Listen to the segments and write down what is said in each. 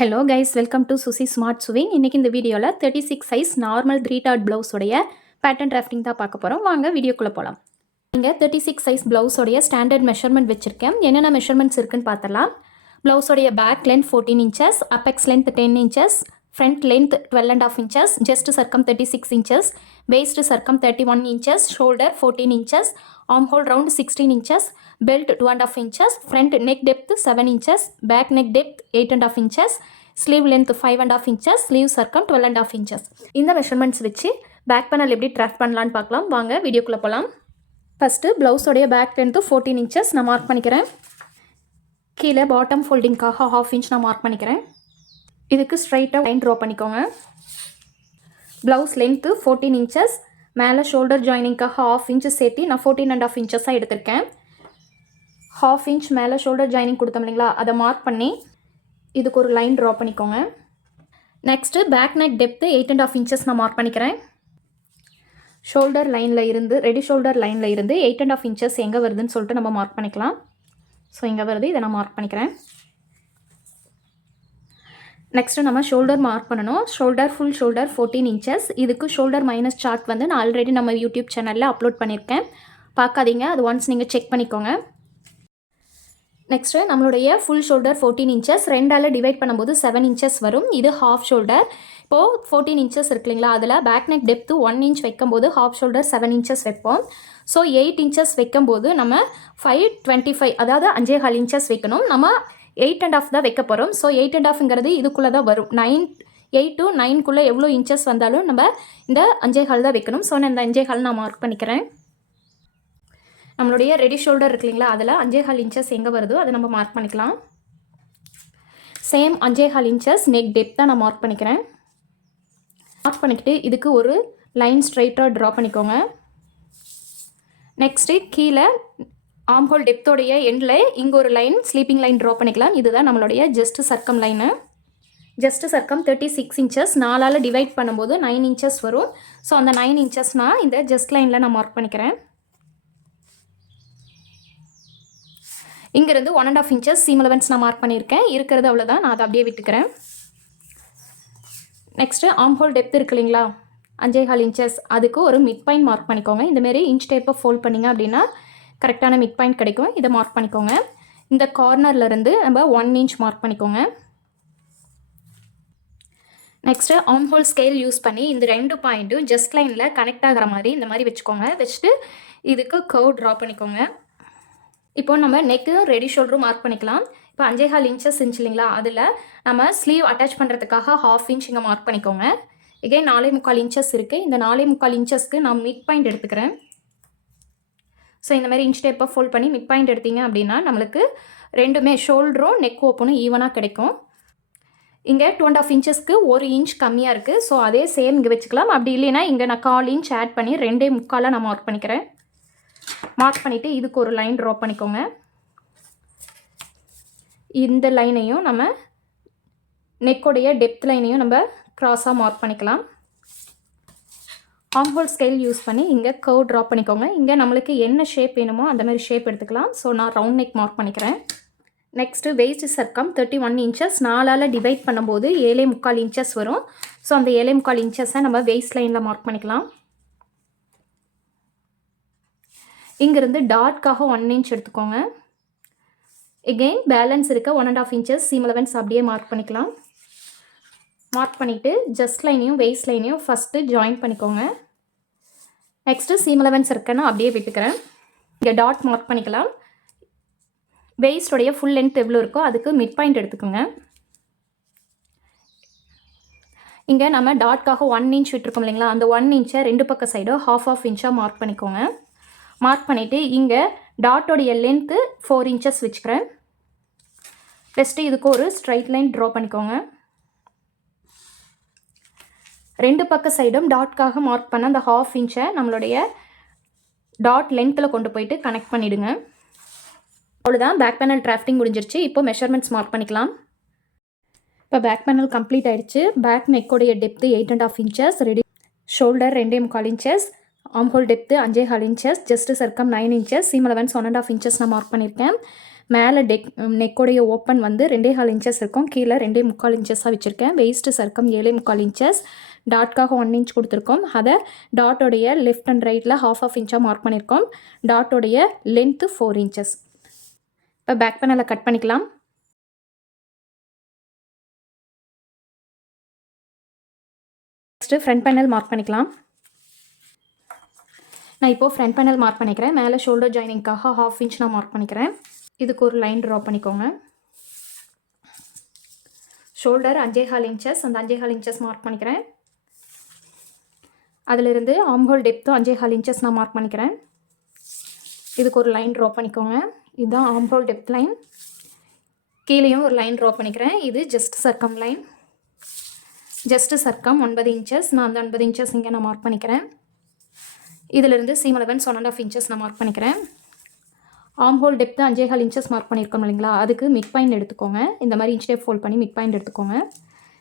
Hello guys, welcome to Suchi smart sewing. இன்றைக்கி இந்த வீடியோவில் 36 சைஸ் நார்மல் 3 டாட் ப்ளவுஸோடைய பேட்டர்ன் டிராஃப்டிங் தான் பார்க்க போகிறோம். வாங்க வீடியோக்குள்ளே போகலாம். இங்கே 36 சைஸ் ப்ளவுஸோடைய ஸ்டாண்டர்ட் மெஷர்மெண்ட் வச்சுருக்கேன். என்னென்ன மெஷர்மெண்ட்ஸ் இருக்குன்னு பார்த்தலாம். ப்ளவுஸோடைய back length 14 inches, apex length 10 inches, front length 12.5 inches, chest circum 36 inches, waist circum 31 inches, shoulder 14 inches, arm hole round 16 inches, belt 2.5 inches, front neck depth 7 inches, back neck depth 8.5 inches, sleeve length 5.5 inches, sleeve circum 12.5 inches. இந்த measurements வச்சு back panel எப்படி draft பண்ணலான்னு பார்க்கலாம். வாங்க வீடியோக்குள்ளே போகலாம். First ப்ளவுஸோடைய back length 14 inches நான் mark பண்ணிக்கிறேன். கீழே பாட்டம் ஃபோல்டிங்காக 1/2 inch நான் மார்க் பண்ணிக்கிறேன். இதுக்கு ஸ்ட்ரைட்டாக லைன் ட்ரா பண்ணிக்கோங்க. ப்ளவுஸ் லென்த்து 14 inches, மேலே ஷோல்டர் ஜாயினிங்காக 1/2 inch சேர்த்து நான் 14.5 inches எடுத்திருக்கேன். 1/2 inch மேலே ஷோல்டர் ஜாயினிங் கொடுத்தோம் இல்லைங்களா, அதை மார்க் பண்ணி இதுக்கு ஒரு லைன் ட்ரா பண்ணிக்கோங்க. Next back neck depth 8.5 inches நான் மார்க் பண்ணிக்கிறேன். ஷோல்டர் லைனில் இருந்து ரெடி ஷோல்டர் லைனில் இருந்து 8.5 inches எங்கே வருதுன்னு சொல்லிட்டு நம்ம மார்க் பண்ணிக்கலாம். ஸோ இங்கே வருது, இதை நான் மார்க் பண்ணிக்கிறேன். நெக்ஸ்ட்டு நம்ம ஷோல்டர் மார்க் பண்ணணும். Shoulder full shoulder 14 inches. இதுக்கு ஷோல்டர் மைனஸ் சார்ட் வந்து நான் ஆல்ரெடி நம்ம யூடியூப் சேனலில் அப்லோட் பண்ணியிருக்கேன். பார்க்காதீங்க, அது ஒன்ஸ் நீங்கள் செக் பண்ணிக்கோங்க. நெக்ஸ்ட்டு நம்மளுடைய ஃபுல் ஷோல்டர் 14 inches, ரெண்டால் டிவைட் பண்ணும்போது 7 inches வரும். இது ஹாஃப் ஷோல்டர். இப்போது 14 inches இருக்கு இல்லைங்களா, அதில் பேக் நெக் டெப்த்து 1 inch வைக்கும்போது ஹாஃப் ஷோல்டர் 7 inches வைப்போம். ஸோ 8 inches வைக்கும்போது நம்ம 5.25 அதாவது 5.5 inches வைக்கணும். நம்ம 8.5 தான் வைக்க போகிறோம். ஸோ 8.5ங்கிறது இதுக்குள்ளே தான் வரும். 8 to 9க்குள்ளே எவ்வளோ இன்ச்சஸ் வந்தாலும் நம்ம இந்த 5.5 தான் வைக்கணும். ஸோ நான் இந்த 5.5 நான் மார்க் பண்ணிக்கிறேன். நம்மளுடைய ரெடி ஷோல்டர் இருக்கு இல்லைங்களா, அதில் 5.5 inches எங்கே வருதோ அதை நம்ம மார்க் பண்ணிக்கலாம். சேம் 5.5 inches நெக் டெப்த்தாக நான் மார்க் பண்ணிக்கிறேன். மார்க் பண்ணிக்கிட்டு இதுக்கு ஒரு லைன் ஸ்ட்ரைட்டாக ட்ரா பண்ணிக்கோங்க. நெக்ஸ்ட்டு கீழே ஆர்ம் ஹோல் டெப்த்தோடைய எண்டில் இங்கே ஒரு லைன் ஸ்லீப்பிங் லைன் ட்ரா பண்ணிக்கலாம். இதுதான் நம்மளுடைய ஜஸ்ட் சர்க்கம் லைனு. ஜஸ்ட் சர்க்கம் 36 inches, 4ஆல் டிவைட் பண்ணும்போது 9 inches வரும். ஸோ அந்த 9 inches நான் இந்த ஜஸ்ட் லைனில் நான் மார்க் பண்ணிக்கிறேன். இங்கேருந்து 1.5 inches சீம் அலவன்ஸ் நான் மார்க் பண்ணியிருக்கேன். இருக்கிறது அவ்வளோதான், நான் அதை அப்படியே விட்டுக்கிறேன். நெக்ஸ்ட்டு ஆர்ம் ஹோல் டெப்த் இருக்கு இல்லைங்களா, 5.5 inches, அதுக்கு ஒரு மிட் பாயிண்ட் மார்க் பண்ணிக்கோங்க. இந்தமாரி இன்ச் டேப்பை ஃபோல்ட் பண்ணிங்க அப்படின்னா கரெக்டான மிட் பாயிண்ட் கிடைக்கும். இதை மார்க் பண்ணிக்கோங்க. இந்த கார்னர்லேருந்து நம்ம 1 inch மார்க் பண்ணிக்கோங்க. Next arm whole scale use பண்ணி இந்த 2 பாயிண்ட்டும் ஜஸ்ட் லைனில் கனெக்ட் ஆகிற மாதிரி இந்த மாதிரி வச்சுக்கோங்க. வச்சுட்டு இதுக்கு கர்வ் ட்ரா பண்ணிக்கோங்க. இப்போ நம்ம நெக்கு ரெடி ஷோல்டரும் மார்க் பண்ணிக்கலாம். இப்போ 5.5 inches இருந்துச்சு இல்லைங்களா, அதில் நம்ம ஸ்லீவ் அட்டாச் பண்ணுறதுக்காக 1/2 inch இங்கே மார்க் பண்ணிக்கோங்க. இதே 4.25 inches இருக்குது. இந்த 4.25 inchesக்கு நான் மிட் பாயிண்ட் எடுத்துக்கிறேன். ஸோ இந்த மாதிரி இன்ச் டேப்பை ஃபோல்ட் பண்ணி மிட் பாயிண்ட் எடுத்தீங்க அப்படின்னா நம்மளுக்கு ரெண்டுமே ஷோல்டரும் நெக் ஓப்பனும் ஈவனாக கிடைக்கும். இங்கே 2.5 inchesக்கு 1 inch கம்மியாக இருக்குது. ஸோ அதே சேம் இங்கே வச்சுக்கலாம். அப்படி இல்லைன்னா இங்கே நான் 1/4 inch ஆட் பண்ணி 2.25 நான் மார்க் பண்ணிக்கிறேன். மார்க் பண்ணிவிட்டு இதுக்கு ஒரு லைன் ட்ரா பண்ணிக்கோங்க. இந்த லைனையும் நம்ம நெக்கோடைய டெப்த் லைனையும் நம்ம க்ராஸாக மார்க் பண்ணிக்கலாம். ஆர்ம் ஹோல் ஸ்கேல் யூஸ் பண்ணி இங்கே கர்வ் ட்ரா பண்ணிக்கோங்க. இங்கே நம்மளுக்கு என்ன ஷேப் வேணுமோ அந்த மாதிரி ஷேப் எடுத்துக்கலாம். ஸோ நான் ரவுண்ட் நெக் மார்க் பண்ணிக்கிறேன். Next waste circum 31 inches, 4ஆல் divide பண்ணும்போது 7.25 inches வரும். ஸோ அந்த 7.25 inchஸை நம்ம வேஸ்ட் லைனில் மார்க் பண்ணிக்கலாம். இங்கேருந்து டாட்காக 1 inch எடுத்துக்கோங்க. எகெயின் பேலன்ஸ் இருக்க 1.5 inches சீம் அலவன்ஸ் அப்படியே மார்க் பண்ணிக்கலாம். மார்க் பண்ணிவிட்டு ஜஸ்ட் லைனையும் வேஸ்ட் லைனையும் ஃபஸ்ட்டு ஜாயின் பண்ணிக்கோங்க. நெக்ஸ்ட்டு சீம் அலவன்ஸ் இருக்குன்னா அப்படியே விட்டுக்கிறேன். இங்கே டாட் மார்க் பண்ணிக்கலாம். வேஸ்டோடைய ஃபுல் லென்த் எவ்வளோ இருக்கோ அதுக்கு மிட் பாயிண்ட் எடுத்துக்கோங்க. இங்கே நம்ம டாட்காக 1 inch விட்டுருக்கோம் இல்லைங்களா, அந்த 1 inchை 2 பக்க சைடும் 1/2 inch மார்க் பண்ணிக்கோங்க. மார்க் பண்ணிவிட்டு இங்கே டாட்டோடைய லென்த்து 4 inches வச்சுக்கிறேன். ஃபஸ்ட்டு இதுக்கு ஒரு ஸ்ட்ரைட் லைன் ட்ரா பண்ணிக்கோங்க. 2 பக்க சைடும் டாட்காக மார்க் பண்ண அந்த 1/2 inchை நம்மளுடைய டாட் லென்த்தில் கொண்டு போயிட்டு கனெக்ட் பண்ணிவிடுங்க. அவ்வளோதான், பேக் பேனல் டிராஃப்டிங் முடிஞ்சிருச்சு. இப்போ மெஷர்மெண்ட்ஸ் மார்க் பண்ணிக்கலாம். இப்போ பேக் பேனல் கம்ப்ளீட் ஆகிடுச்சு. பேக் நெக்கோடைய depth 8.5 inches, ready shoulder 2.25 inches, arm hole depth 5.5 inches, chest circum 9 inches, seam allowance 1.5 inches நான் மார்க் பண்ணியிருக்கேன். மேலே நெக்கோடைய ஓப்பன் வந்து 2.25 இன்ச்சஸ் இருக்கும், கீழே 2.25 இன்ச்சஸாக வச்சுருக்கேன். வெயிஸ்ட்டு சர்க்கம் 7.25 இன்ச்சஸ், டாட்காக 1 இன்ச் கொடுத்துருக்கோம். அதை டாட்டோடைய லெஃப்ட் அண்ட் ரைட்டில் ½ இன்ச்சாக மார்க் பண்ணியிருக்கோம். டாட்டோடைய லென்த்து 4 இன்ச்சஸ். இப்போ பேக் பேனலை கட் பண்ணிக்கலாம். நெக்ஸ்ட்டு ஃப்ரண்ட் பேனல் மார்க் பண்ணிக்கலாம். நான் இப்போது ஃப்ரண்ட் பேனல் மார்க் பண்ணிக்கிறேன். மேலே ஷோல்டர் ஜாயினிங்காக ½ இன்ச் நான் மார்க் பண்ணிக்கிறேன். இதுக்கு ஒரு லைன் ட்ரா பண்ணிக்கோங்க. ஷோல்டர் 5.25 இன்ச்சஸ், அந்த 5.25 இன்ச்சஸ் மார்க் பண்ணிக்கிறேன். அதிலிருந்து ஆர்ம்ஹோல் டெப்த்தும் 5.25 இன்ச்சஸ் நான் மார்க் பண்ணிக்கிறேன். இதுக்கு ஒரு லைன் ட்ரா பண்ணிக்கோங்க. இதுதான் ஆர்ம்ஹோல் டெப்த் லைன். கீழேயும் ஒரு லைன் ட்ரா பண்ணிக்கிறேன். இது ஜஸ்ட் சர்க்கம் லைன். Just circum 9 inches. நான் அந்த 9 இன்ச்சஸ் இங்கே நான் மார்க் பண்ணிக்கிறேன். இதிலிருந்து சீம் அலவன்ஸ் 1.5 இன்ச்சஸ் நான் மார்க் பண்ணிக்கிறேன். ஆர்ம்ஹோல் டெப்த்து 5.25 இன்ச்சஸ் மார்க் பண்ணியிருக்கோம் இல்லைங்களா, அதுக்கு மிட் பாயிண்ட் எடுத்துக்கோங்க. இந்த மாதிரி இன்ச் டேப் ஃபோல்ட் பண்ணி மிட் பாயிண்ட் எடுத்துக்கோங்க.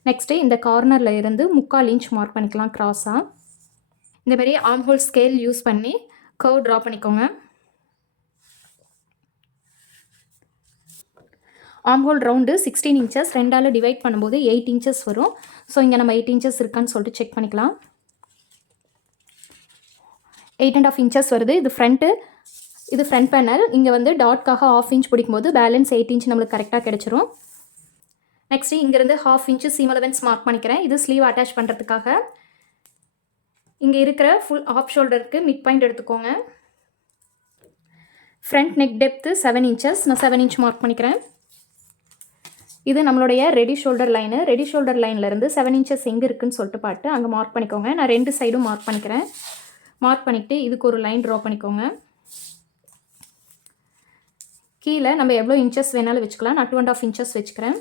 நெக்ஸ்ட்டு இந்த கார்னரில் இருந்து 3/4 இன்ச் மார்க் பண்ணிக்கலாம் க்ராஸாக. இந்த மாதிரி ஆர்ம்ஹோல் ஸ்கேல் யூஸ் பண்ணி கர்வ் ட்ரா பண்ணிக்கோங்க. ஆர்ம்ஹோல் ரவுண்டு 16 இன்ச்சஸ், 2ஆல் டிவைட் பண்ணும்போது 8 இன்ச்சஸ் வரும். ஸோ இங்கே நம்ம 8 இன்ச்சஸ் இருக்கான்னு சொல்லிட்டு செக் பண்ணிக்கலாம். 8.5 இன்ச்சஸ் வருது. இது ஃப்ரண்ட்டு, இது ஃப்ரண்ட் பேனல். இங்கே வந்து டாட்காக ½ இன்ச் பிடிக்கும்போது பேலன்ஸ் 8 இன்ச் நம்மளுக்கு கரெக்டாக கிடச்சிரும். நெக்ஸ்ட்டு இங்கேருந்து ½ இன்ச்சு சீம் அலவன்ஸ் மார்க் பண்ணிக்கிறேன். இது ஸ்லீவ் அட்டாச் பண்ணுறதுக்காக. இங்கே இருக்கிற ஃபுல் ஆஃப் ஷோல்டருக்கு மிட் பாயிண்ட் எடுத்துக்கோங்க. ஃப்ரண்ட் நெக் டெப்த்து 7 இன்ச்சஸ், நான் 7 இன்ச் மார்க் பண்ணிக்கிறேன். இது நம்மளுடைய ready shoulder line. Ready shoulder லைன்லேருந்து 7 இன்ச்சஸ் எங்கே இருக்குதுன்னு சொல்லிட்டு பார்த்து அங்கே மார்க் பண்ணிக்கோங்க. நான் 2 சைடும் மார்க் பண்ணிக்கிறேன். மார்க் பண்ணிவிட்டு இதுக்கு ஒரு லைன் ட்ரா பண்ணிக்கோங்க. கீழே நம்ம எவ்வளோ இன்ச்சஸ் வேணாலும் வச்சுக்கலாம். நான் 2.5 இன்ச்சஸ் வச்சுக்கிறேன்.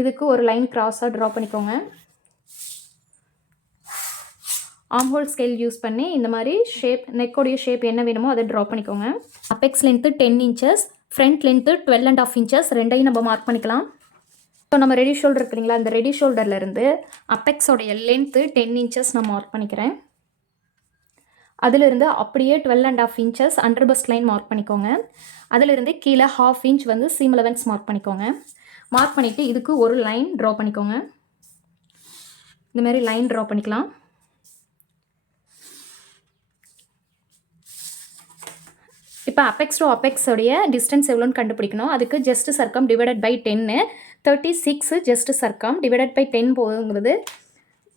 இதுக்கு ஒரு லைன் கிராஸாக ட்ரா பண்ணிக்கோங்க. ஆர்ம்ஹோல் ஸ்கேல் யூஸ் பண்ணி இந்த மாதிரி ஷேப், நெக்கோடைய ஷேப் என்ன வேணுமோ அதை ட்ரா பண்ணிக்கோங்க. Apex length 10 inches, front length 12.5 inches, ரெண்டையும் நம்ம மார்க் பண்ணிக்கலாம். ஸோ நம்ம ரெடி ஷோல்டர் இருக்குங்களா, அந்த ரெடி ஷோல்டர்லேருந்து அப்பெக்ஸோடைய லென்த்து 10 இன்ச்சஸ் நான் மார்க் பண்ணிக்கிறேன். அதிலிருந்து அப்படியே 12.5 inches under first line mark பண்ணிக்கோங்க. அதிலிருந்து கீழே ½ இன்ச் வந்து சீம் அலவன்ஸ் மார்க் பண்ணிக்கோங்க. மார்க் பண்ணிவிட்டு இதுக்கு ஒரு லைன் ட்ரா பண்ணிக்கோங்க. இந்த மாதிரி லைன் ட்ரா பண்ணிக்கலாம். இப்போ அப்பெக்ஸ் டு அப்பெக்ஸோடைய டிஸ்டன்ஸ் எவ்வளோன்னு கண்டுபிடிக்கணும். அதுக்கு just circum divided by 10, 36 just circum divided by 10 போகுங்கிறது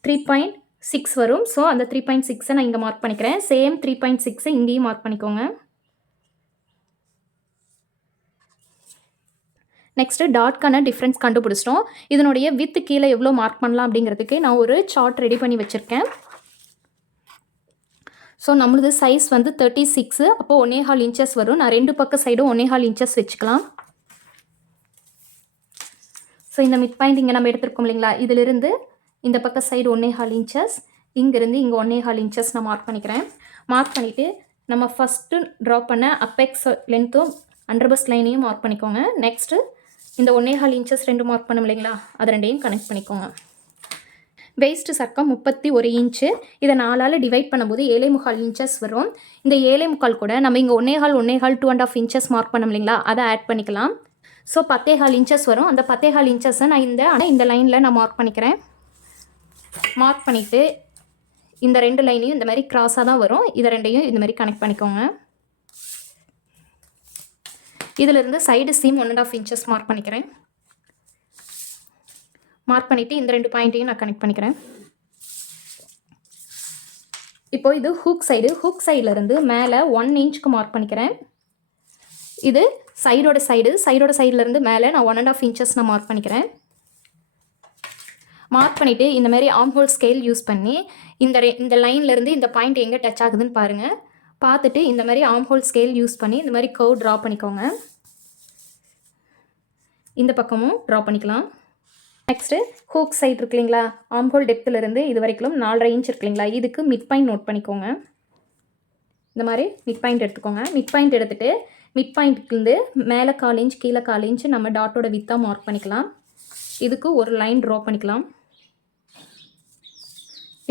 3.6 வரும். ஸோ அந்த 3.6 நான் இங்கே மார்க் பண்ணிக்கிறேன். சேம் 3.6 இங்கேயும் மார்க் பண்ணிக்கோங்க. நெக்ஸ்ட்டு டாட்கான டிஃப்ரென்ஸ் கண்டுபிடிச்சிட்டோம். இதனுடைய வித்து கீழே எவ்வளோ மார்க் பண்ணலாம் அப்படிங்கிறதுக்கு நான் ஒரு சார்ட் ரெடி பண்ணி வச்சுருக்கேன். ஸோ நம்மளது சைஸ் வந்து 36, அப்போது 1.25 இன்ச்சஸ் வரும். நான் 2 பக்க சைடும் 1.25 இன்ச்சஸ் வச்சுக்கலாம். ஸோ இந்த மிட் பாயிண்ட் இங்கே நம்ம எடுத்துருக்கோம் இல்லைங்களா, இதிலிருந்து இந்த பக்க சைடு 1.25 இன்ச்சஸ், இங்கேருந்து இங்கே 1.25 இன்ச்சஸ் நான் மார்க் பண்ணிக்கிறேன். மார்க் பண்ணிவிட்டு நம்ம ஃபஸ்ட்டு ட்ரா பண்ண அப்பெக்ஸ் லென்த்தும் அண்டர் பஸ்ட் லைனையும் மார்க் பண்ணிக்கோங்க. நெக்ஸ்ட்டு இந்த 1.25 இன்ச்சஸ் 2 மார்க் பண்ணோம் இல்லைங்களா, அது ரெண்டையும் கனெக்ட் பண்ணிக்கோங்க. வெயிஸ்ட் சர்க்கம் 31 இன்ச்சு. இதை 4ஆல் டிவைட் பண்ணும்போது 7.25 இன்ச்சஸ் வரும். இந்த 7.25 கூட நம்ம இங்கே 1.25 2.5 இன்ச்சஸ் மார்க் பண்ணோம் இல்லைங்களா, அதை ஆட் பண்ணிக்கலாம். ஸோ 10.25 இன்ச்சஸ் வரும். அந்த 10.25 இன்ச்சஸை நான் இந்த லைனில் நான் மார்க் பண்ணிக்கிறேன். மார்க் பண்ணிவிட்டு இந்த 2 லைனையும் இந்த மாதிரி கிராஸாக தான் வரும். இதை ரெண்டையும் இந்த மாதிரி கனெக்ட் பண்ணிக்கோங்க. இதிலிருந்து சைடு சீம் 1.5 இன்ச்சஸ் மார்க் பண்ணிக்கிறேன். மார்க் பண்ணிவிட்டு இந்த 2 பாயிண்ட்டையும் நான் கனெக்ட் பண்ணிக்கிறேன். இப்போது இது ஹூக் சைடிலேருந்து மேலே 1 இன்ச்சுக்கு மார்க் பண்ணிக்கிறேன். இது சைடோட சைடிலேருந்து மேலே நான் 1.5 இன்ச்சஸ் நான் மார்க் பண்ணிக்கிறேன். மார்க் பண்ணிவிட்டு இந்த மாதிரி ஆர்ம்ஹோல் ஸ்கேல் யூஸ் பண்ணி இந்த லைன்லேருந்து இந்த பாயிண்ட் எங்கே டச் ஆகுதுன்னு பாருங்கள். பார்த்துட்டு இந்த மாதிரி ஆர்ம்ஹோல் ஸ்கேல் யூஸ் பண்ணி இந்த மாதிரி கர்வ் ட்ரா பண்ணிக்கோங்க. இந்த பக்கமும் ட்ரா பண்ணிக்கலாம். நெக்ஸ்ட்டு ஹூக் சைட் இருக்கு இல்லைங்களா, ஆர்ம்ஹோல் டெப்த்துலேருந்து இது வரைக்கும் 4.5 இன்ச் இருக்கு இல்லைங்களா, இதுக்கு மிட் பாயிண்ட் நோட் பண்ணிக்கோங்க. இந்த மாதிரி மிட் பாயிண்ட் எடுத்துக்கோங்க. மிட் பாயிண்ட் எடுத்துகிட்டு மிட் பாயிண்ட்லேருந்து மேலே 1/4 இன்ச் கீழே 1/4 இன்ச் நம்ம டாட்டோட வித்தாக மார்க் பண்ணிக்கலாம். இதுக்கு ஒரு லைன் ட்ரா பண்ணிக்கலாம்.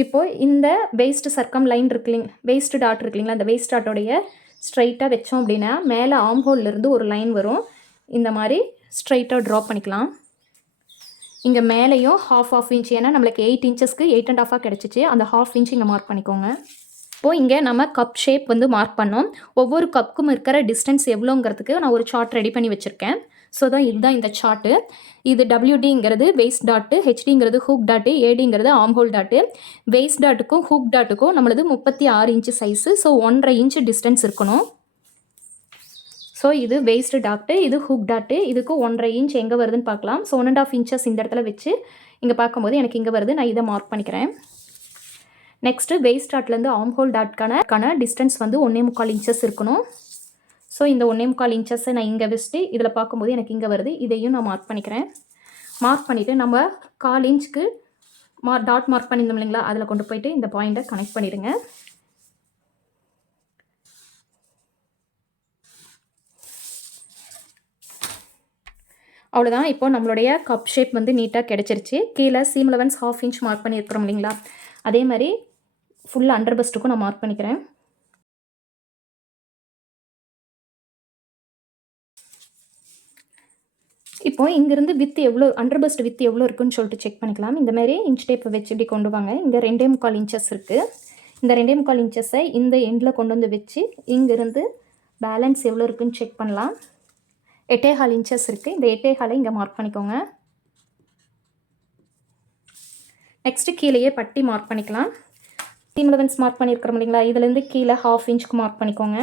இப்போது இந்த வேஸ்ட் சர்க்கம் லைன் இருக்குல்லைங்க, வேஸ்ட் டாட் இருக்குல்லைங்களா, அந்த வேஸ்ட் டாட்டோடைய ஸ்ட்ரைட்டாக வச்சோம் அப்படின்னா மேலே ஆம்ஹோல்லேருந்து ஒரு லைன் வரும். இந்த மாதிரி ஸ்ட்ரைட்டாக ட்ரா பண்ணிக்கலாம். இங்கே மேலேயும் ½ இன்ச், ஏன்னா நம்மளுக்கு 8 இன்ச்சஸ்க்கு 8½ கிடச்சிச்சு. அந்த ½ இன்ச் இங்கே மார்க் பண்ணிக்கோங்க. இப்போது இங்கே நம்ம கப் ஷேப் வந்து மார்க் பண்ணோம். ஒவ்வொரு கப்புக்கும் இருக்கிற டிஸ்டன்ஸ் எவ்வளோங்கிறதுக்கு நான் ஒரு சார்ட் ரெடி பண்ணி வச்சுருக்கேன். ஸோ இதுதான் இந்த சார்ட்டு. இது WDங்கிறது வேஸ்ட் டாட்டு, HDங்கிறது ஹூக் டாட்டு, ADங்கிறது ஆம்ஹோல் டாட்டு. வேஸ்ட் டாட்டுக்கும் ஹூக் டாட்டுக்கும் நம்மளது 36 inch size. So 1½ inch distance இருக்கணும். ஸோ இது வேஸ்ட் டாட்டு, இது ஹூக் டாட்டு. இதுக்கு 1½ இன்ச் எங்கே வருதுன்னு பார்க்கலாம். ஸோ 1½ இன்ச்சஸ் இந்த இடத்துல வச்சு இங்கே பார்க்கும்போது எனக்கு இங்கே வருது. நான் இதை மார்க் பண்ணிக்கிறேன். நெக்ஸ்ட்டு வேஸ்ட் டாட்லேருந்து ஆம்ஹோல் டாட்கான டிஸ்டன்ஸ் வந்து 1¼ இன்ச்சஸ் இருக்கணும். ஸோ இந்த 1¼ இன்ச்சஸை நான் இங்கே வச்சுட்டு இதில் பார்க்கும்போது எனக்கு இங்கே வருது. இதையும் நான் மார்க் பண்ணிக்கிறேன். மார்க் பண்ணிவிட்டு நம்ம 1/4 இன்ச்சுக்கு டாட் மார்க் பண்ணியிருந்தோம் இல்லைங்களா, அதில் கொண்டு போயிட்டு இந்த பாயிண்ட்டை கனெக்ட் பண்ணிவிடுங்க. அவ்வளோதான். இப்போ நம்மளுடைய கப் ஷேப் வந்து நீட்டாக கிடச்சிருச்சு. கீழே சீம் அலவன்ஸ் ½ இன்ச் மார்க் பண்ணியிருக்கிறோம் இல்லைங்களா, அதே மாதிரி ஃபுல் அண்டர் பஸ்ட்டுக்கும் நான் மார்க் பண்ணிக்கிறேன். இப்போ இங்கேருந்து வித்து எவ்வளோ, அண்டர் பஸ்ட் வித்து எவ்வளோ இருக்குன்னு சொல்லிட்டு செக் பண்ணிக்கலாம். இந்த மாதிரி இன்ச் டேப்பை வச்சு இப்படி கொண்டு வாங்க. இங்கே 2.25 இன்ச்சஸ் இருக்குது. இந்த 2.25 இன்ச்சஸை இந்த எண்டில் கொண்டு வந்து வச்சு இங்கேருந்து பேலன்ஸ் எவ்வளோ இருக்குன்னு செக் பண்ணலாம். 8.25 இன்ச்சஸ் இருக்குது. இந்த 8.25 இங்கே மார்க் பண்ணிக்கோங்க. நெக்ஸ்ட்டு கீழேயே பட்டி மார்க் பண்ணிக்கலாம். சீம் அலவன்ஸ் மார்க் பண்ணியிருக்கிறோம் இல்லைங்களா, இதுலேருந்து கீழே ½ இன்ச்சுக்கு மார்க் பண்ணிக்கோங்க.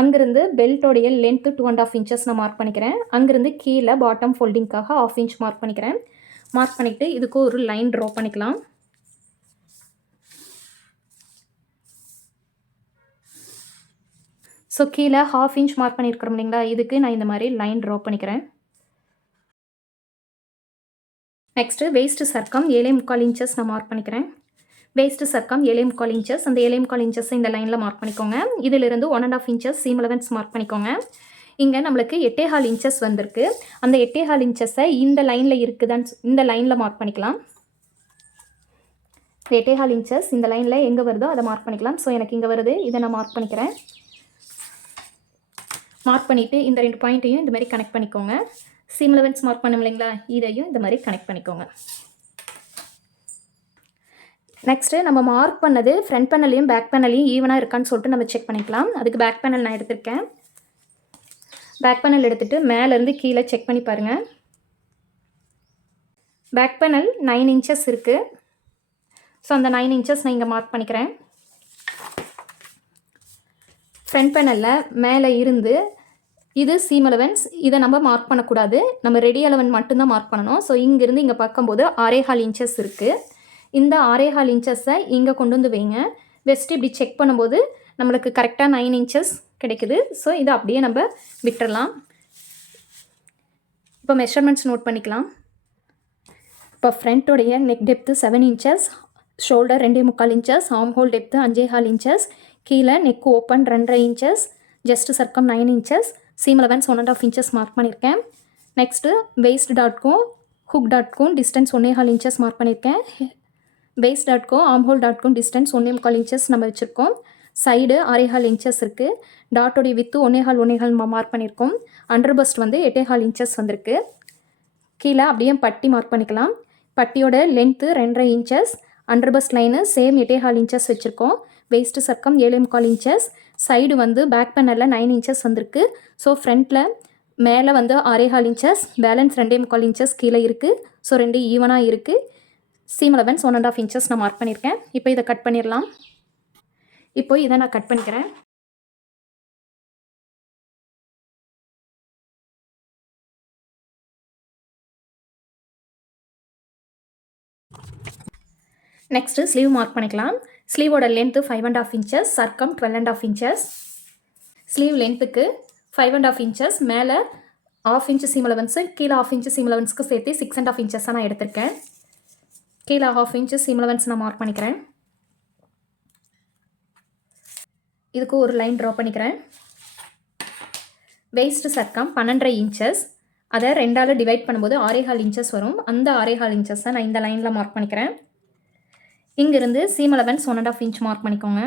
அங்கேருந்து பெல்ட்டோடைய லென்த்து 2½ இன்ச்சஸ் நான் மார்க் பண்ணிக்கிறேன். அங்கேருந்து கீழே பாட்டம் ஃபோல்டிங்காக ½ இன்ச் மார்க் பண்ணிக்கிறேன். மார்க் பண்ணிவிட்டு இதுக்கு ஒரு லைன் ட்ரா பண்ணிக்கலாம். ஸோ கீழே ½ இன்ச் மார்க் பண்ணியிருக்கிறோம் இல்லைங்களா, இதுக்கு நான் இந்த மாதிரி லைன் ட்ரா பண்ணிக்கிறேன். நெக்ஸ்ட்டு வேஸ்ட்டு சர்க்கம் 7.25 இன்ச்சஸ் நான் மார்க் பண்ணிக்கிறேன். Waste circum 7.25 inches. அந்த 7.25 இன்ச்சஸ் இந்த லைனில் மார்க் பண்ணிக்கோங்க. இதிலிருந்து 1½ இன்ச்சஸ் சீம் அலவன்ஸ் மார்க் பண்ணிக்கோங்க. இங்கே நம்மளுக்கு 8.25 இன்ச்சஸ் வந்திருக்கு. அந்த 8.25 இன்ச்சஸை இந்த லைனில் இருக்குதான்னு இந்த லைனில் மார்க் பண்ணிக்கலாம். 8.25 இன்ச்சஸ் இந்த லைனில் எங்கே வருதோ அதை மார்க் பண்ணிக்கலாம். ஸோ எனக்கு இங்கே வருது, இதை நான் மார்க் பண்ணிக்கிறேன். மார்க் பண்ணிவிட்டு இந்த 2 பாயிண்ட்டையும் இந்த மாதிரி கனெக்ட் பண்ணிக்கோங்க. சீம் அலவன்ஸ் மார்க் பண்ணோம் இல்லைங்களா, இதையும் இந்த மாதிரி கனெக்ட் பண்ணிக்கோங்க. நெக்ஸ்ட்டு நம்ம மார்க் பண்ணது ஃப்ரண்ட் பேனல்லையும் பேக் பேனல்லையும் ஈவனாக இருக்கான்னு சொல்லிட்டு நம்ம செக் பண்ணிக்கலாம். அதுக்கு பேக் பேனல் நான் எடுத்திருக்கேன். பேக் பேனல் எடுத்துகிட்டு மேலேருந்து கீழே செக் பண்ணி பாருங்கள். பேக் பேனல் 9 இன்ச்சஸ் இருக்குது. ஸோ அந்த 9 இன்ச்சஸ் நான் இங்கே மார்க் பண்ணிக்கிறேன். ஃப்ரண்ட் பேனலில் மேலே இருந்து இது சீம் அலவன்ஸ், இதை நம்ம மார்க் பண்ணக்கூடாது. நம்ம ரெடி அலவன் மட்டும்தான் மார்க் பண்ணணும். ஸோ இங்கேருந்து இங்கே பார்க்கும்போது 6.25 இன்ச்சஸ் இருக்குது. இந்த 6.25 இன்ச்சஸை இங்கே கொண்டு வந்து வைங்க. வெஸ்ட்டு இப்படி செக் பண்ணும்போது நம்மளுக்கு கரெக்டாக 9 இன்ச்சஸ் கிடைக்குது. ஸோ இதை அப்படியே நம்ம விட்டுறலாம். இப்போ மெஷர்மெண்ட்ஸ் நோட் பண்ணிக்கலாம். இப்போ ஃப்ரண்ட்டோடைய neck depth 7 inches, shoulder 2.25 inches, arm hole depth 5.25 inches, கீழே neck open 2.5 inches, chest circum 9 inches, seam allowance 1½ inches mark பண்ணியிருக்கேன். நெக்ஸ்ட்டு வேஸ்ட் டாட்க்கும் ஹுக் டாட்க்கும் டிஸ்டன்ஸ் 1.25 இன்ச்சஸ் மார்க் பண்ணியிருக்கேன். வேஸ்ட் டாட்க்கும் ஆர்ம் ஹோல் டாட்க்கும் டிஸ்டன்ஸ் 1.25 இன்ச்சஸ் நம்ம வச்சுருக்கோம். சைடு 6.25 இன்ச்சஸ் இருக்குது. டாட்டோடைய வித்து 1.25 மார்க் பண்ணியிருக்கோம். அண்டர் பஸ்ட் வந்து 8.25 இன்ச்சஸ் வந்திருக்கு. கீழே அப்படியே பட்டி மார்க் பண்ணிக்கலாம். பட்டியோட length 2.5 inches, under bust line same 8.25 inches வச்சுருக்கோம். வேஸ்ட்டு சர்க்கம் 7.25 இன்ச்சஸ், சைடு வந்து பேக் பேனலில் 9 இன்ச்சஸ் வந்திருக்கு. ஸோ ஃப்ரண்ட்டில் மேலே வந்து 6.25 இன்ச்சஸ், பேலன்ஸ் 2.25 இன்ச்சஸ் கீழே இருக்குது. ஸோ 2 ஈவனாக இருக்குது. சீம் அலவன்ஸ் 1.5 இன்ச்சஸ் நான் மார்க் பண்ணியிருக்கேன். இப்போ இதை கட் பண்ணிடலாம். இப்போ இதை நான் கட் பண்ணிக்கிறேன். நெக்ஸ்ட்டு ஸ்லீவ் மார்க் பண்ணிக்கலாம். ஸ்லீவோட லென்த்து 5.5 இன்ச்சஸ், சர்க்கம் 12.5 இன்ச்சஸ். ஸ்லீவ் லென்த்துக்கு 5.5 இன்ச்சஸ், மேலே ½ இன்ச்சு சீம் அலவன்ஸு, கீழே ½ இன்ச்சு சீம் அலவன்ஸ்க்கு சேர்த்து 6.5 இன்ச்சஸாக நான் எடுத்திருக்கேன். கீழே ½ இன்ச்சு சீம் அலவன்ஸ் நான் மார்க் பண்ணிக்கிறேன். இதுக்கு ஒரு லைன் ட்ரா பண்ணிக்கிறேன். வேஸ்ட் சர்க்கம் 12.5 இன்ச்சஸ், அதை 2ஆல் டிவைட் பண்ணும்போது 6.25 இன்ச்சஸ் வரும். அந்த 6.25 இன்ச்சஸை நான் இந்த லைனில் மார்க் பண்ணிக்கிறேன். இங்கிருந்து சீம் அலவன்ஸ் 1.5 இன்ச் மார்க் பண்ணிக்கோங்க.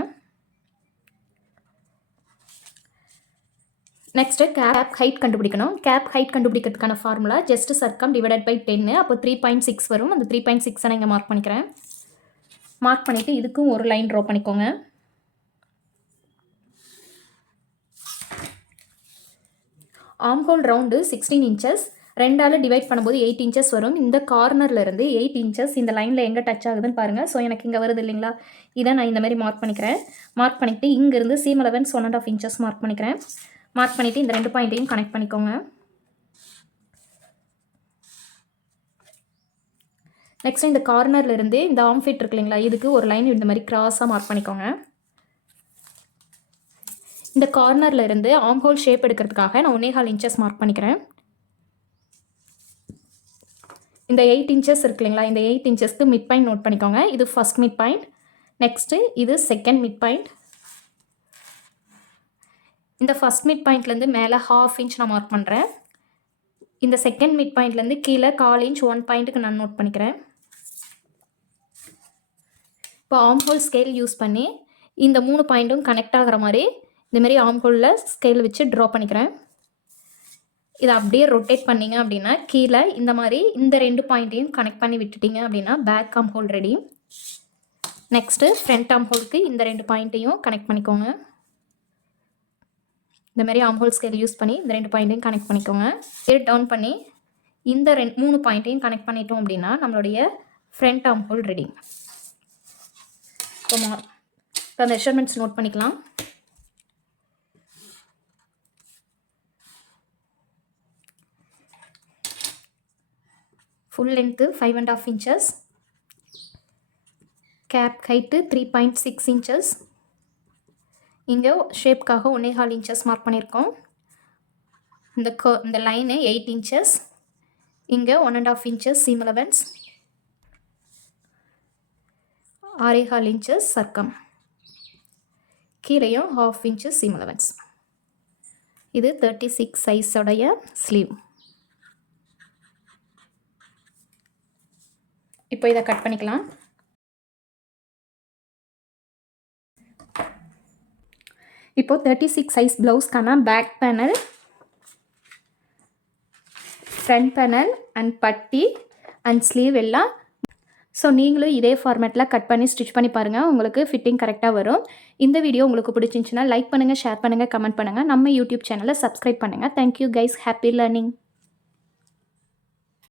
நெக்ஸ்ட்டு கேப் ஹைட் கண்டுபிடிக்கணும். கேப் ஹைட் கண்டுபிடிக்கிறதுக்கான formula chest circum divided by 10. அப்போ 3.6 வரும். அந்த 3.6 நான் இங்கே மார்க் பண்ணிக்கிறேன். மார்க் பண்ணிவிட்டு இதுக்கும் ஒரு லைன் ட்ரா பண்ணிக்கோங்க. Armhole round 16 inches. 2ஆல் டிவைட் பண்ணும்போது 8 inches வரும். இந்த கார்னர்லேருந்து 8 inches இந்த லைனில் எங்கே டச் ஆகுதுன்னு பாருங்கள். ஸோ எனக்கு இங்கே வருது இல்லைங்களா, இதை நான் இந்த மாதிரி மார்க் பண்ணிக்கிறேன். மார்க் பண்ணிவிட்டு இங்கேருந்து சீம் அலவன்ஸ் 1.5 inches மார்க் பண்ணிக்கிறேன். மார்க் பண்ணிவிட்டு இந்த 2 பாயிண்ட்டையும் கனெக்ட் பண்ணிக்கோங்க. நெக்ஸ்ட் இந்த கார்னர்லேருந்து இந்த ஆம்ஃபிட் இருக்கு இல்லைங்களா, இதுக்கு ஒரு லைன் இந்த மாதிரி கிராஸாக மார்க் பண்ணிக்கோங்க. இந்த கார்னரில் இருந்து ஆம்ஹோல் ஷேப் எடுக்கிறதுக்காக நான் 1.25 inches மார்க் பண்ணிக்கிறேன். இந்த 8 inches இருக்கு இல்லைங்களா, இந்த 8 inchesக்கு மிட் பாயிண்ட் நோட் பண்ணிக்கோங்க. இது ஃபர்ஸ்ட் மிட் பாயிண்ட். நெக்ஸ்ட்டு இது செகண்ட் மிட் பாயிண்ட். இந்த ஃபர்ஸ்ட் மிட் பாயிண்ட்லேருந்து மேலே 1/2 inch நான் மார்க் பண்ணுறேன். இந்த செகண்ட் மிட் பாயிண்ட்லேருந்து கீழே 1/4 inch 1 பாயிண்ட்டுக்கு நான் நோட் பண்ணிக்கிறேன். இப்போ ஆம்ஹோல் ஸ்கேல் யூஸ் பண்ணி இந்த 3 பாயிண்ட்டும் கனெக்ட் ஆகிற மாதிரி இந்தமாரி ஆம்ஹோலில் ஸ்கேல் வச்சு ட்ரா பண்ணிக்கிறேன். இதை அப்படியே ரொட்டேட் பண்ணிங்க அப்படின்னா கீழே இந்த மாதிரி இந்த 2 பாயிண்ட்டையும் கனெக்ட் பண்ணி விட்டுட்டிங்க அப்படின்னா back armhole ready. Next front ஆம்ஹோலுக்கு இந்த 2 பாயிண்ட்டையும் கனெக்ட் பண்ணிக்கோங்க. இந்த மாதிரி ஆம்ஹோல் ஸ்கேல் யூஸ் பண்ணி இந்த 2 பாயிண்ட்டையும் கனெக்ட் பண்ணிக்கோங்க. ஸ்கேல் டவுன் பண்ணி இந்த 3 பாயிண்ட்டையும் கனெக்ட் பண்ணிட்டோம் அப்படின்னா நம்மளுடைய ஃப்ரண்ட் ஆம்ஹோல் ரெடி. இப்போ மெஷர்மெண்ட்ஸ் நோட் பண்ணிக்கலாம். Full length 5.5 inches. Cap height 3.6 inches. இங்கே ஷேப்காக 1.25 inches மார்க் பண்ணியிருக்கோம். இந்த லைனு 8 inches. இங்கே 1.5 inches சீம் அலவன்ஸ். 6.25 inches சர்க்கம். கீழேயும் 1/2 inch சீம் அலவன்ஸ். இது 36 சைஸோடைய ஸ்லீவ். இப்போ இதை கட் பண்ணிக்கலாம். இப்போ 36 சைஸ் ப்ளவுஸ்க்கான back panel, front panel and பட்டி அண்ட் ஸ்லீவ் எல்லாம். ஸோ நீங்களும் இதே ஃபார்மேட்டில் கட் பண்ணி ஸ்டிச் பண்ணி பாருங்கள், உங்களுக்கு ஃபிட்டிங் கரெக்டாக வரும். இந்த வீடியோ உங்களுக்கு பிடிச்சிருந்துச்சுன்னா லைக் பண்ணுங்கள், ஷேர் பண்ணுங்கள், கமெண்ட் பண்ணுங்கள். நம்ம யூடியூப் சேனலை சப்ஸ்கிரைப் பண்ணுங்கள். Thank you guys. Happy learning.